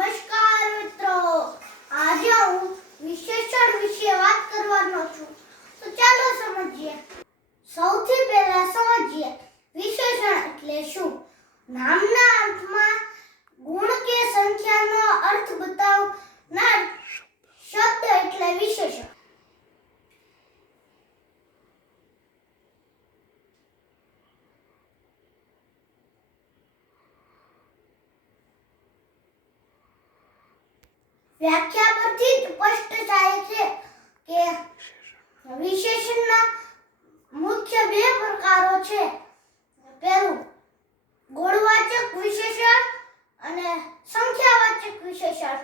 નમસ્કાર મિત્રો. આજે હું વિશેષણ વિશે વાત કરવાનો છું. તો ચાલો સમજીએ. સૌથી પહેલા સમજીએ વિશેષણ એટલે શું? નામના અંતમાં ગુણ કે સંખ્યાનો અર્થ બતાવનાર શબ્દ એટલે વિશેષણ વ્યાખ્યા પરથી સ્પષ્ટ થાય છે કે વિશેષણના મુખ્ય બે પ્રકારો છે. પહેલું ગુણવાચક વિશેષણ અને સંખ્યાવાચક વિશેષણ.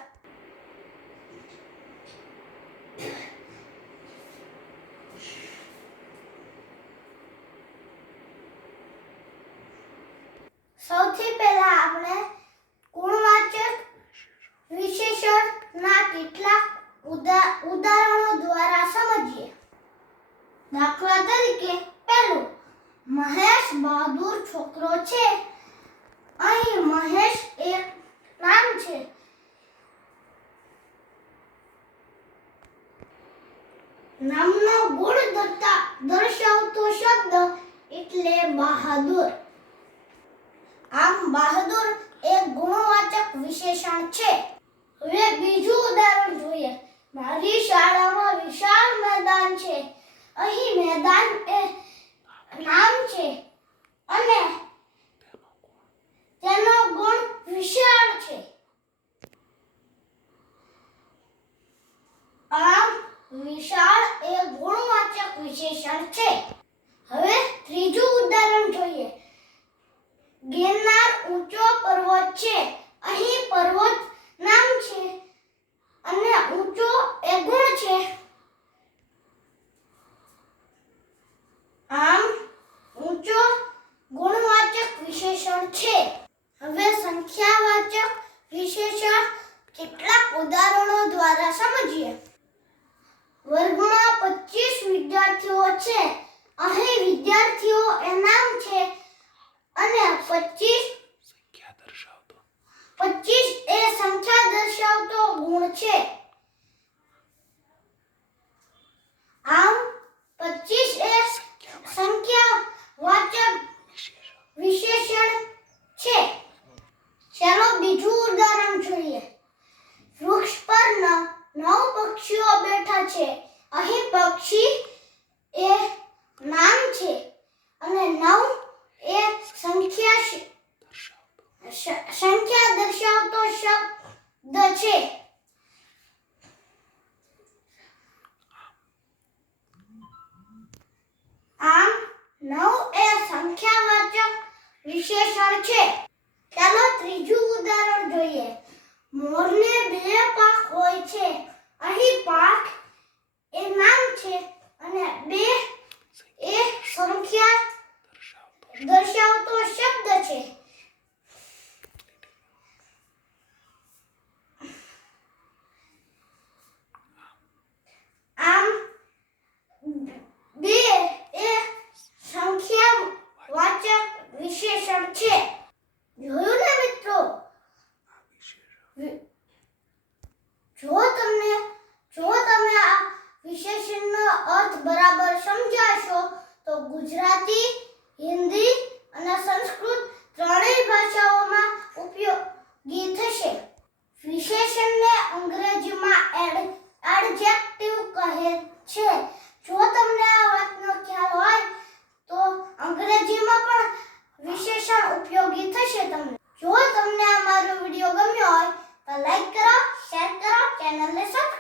સૌથી પહેલા આપણે ગુણવાચક વિશેષણના કેટલાક ઉદા- ઉદાહરણો દ્વારા સમજીએ દાખલા તરીકે, પહેલું, મહેશ બહાદુર છોકરો છે. અહીં મહેશ એક નામ છે. નામનો ગુણ દત્તા દર્શાવતો શબ્દ એટલે બહાદુર. આમ બહાદુર એક ગુણવાચક વિશેષણ છે હવે બીજું ઉદાહરણ જોઈએ મારી શાળામાં વિશાળ મેદાન છે અહીં મેદાન એ નામ છે અને તેનો ગુણ વિશાળ છે. આમ વિશાળ એ ગુણવાચક વિશેષણ છે. હવે ત્રીજું ઉદાહરણ જોઈએ ગિરનાર ઊંચો પર્વત છે અહીં પર્વત નામ છે અને ઊંચો એ ગુણ છે આમ ઊંચો ગુણવાચક વિશેષણ છે હવે સંખ્યાવાચક વિશેષણ કેટલાક ઉદાહરણો દ્વારા સમજીએ. વર્ગમાં 25 વિદ્યાર્થીઓ છે. અહીં વિદ્યાર્થીઓ એનામ છે અને 25 સંખ્યા દર્શાવતો. 25 એ સંખ્યા દર્શાવતો ગુણ છે આમ 25 એ સંખ્યા વાચક વિશેષણ વિશેષણ છે ચાલો બીજું ઉદાહરણ જોઈએ વૃક્ષ પર ન- નવ પક્ષીઓ બેઠા છે અહીં પક્ષી એ નામ છે અને નવ એ સંખ્યા શ- દર્શાવતો શ- સંખ્યા દર્શાવતો શબ્દ છે આમ નવ એ સંખ્યાવાચક વિશેષણ છે. ચાલો ત્રીજું ઉદાહરણ જોઈએ. મોરને બે પાંખ હોય છે. અહીં પાંખ એ નામ છે અને બે એ સંખ્યા દર્શાવતો દર્શાવતો શબ્દ છે આમ બે એ સંખ્યા વાચક વિશેષણ છે જોયું ને મિત્રો આ વિશેષણ જો તમને જો તમે આ વિશેષણનો અર્થ બરાબર સમજાશો તો ગુજરાતી, હિન્દી અને સંસ્કૃત ત્રણેય ભાષાઓમાં ઉપયોગી થશે. વિશેષણને અંગ્રેજીમાં એડ, એડજેક્ટિવ કહે છે. જો તમને આ વાતનો ખ્યાલ હોય, તો અંગ્રેજીમાં પણ વિશેષણ ઉપયોગી થશે તમને. જો તમને આ મારો વીડિયો ગમ્યો હોય, તો લાઈક કરો, શેર કરો, ચેનલને સબસ્ક્રાઇબ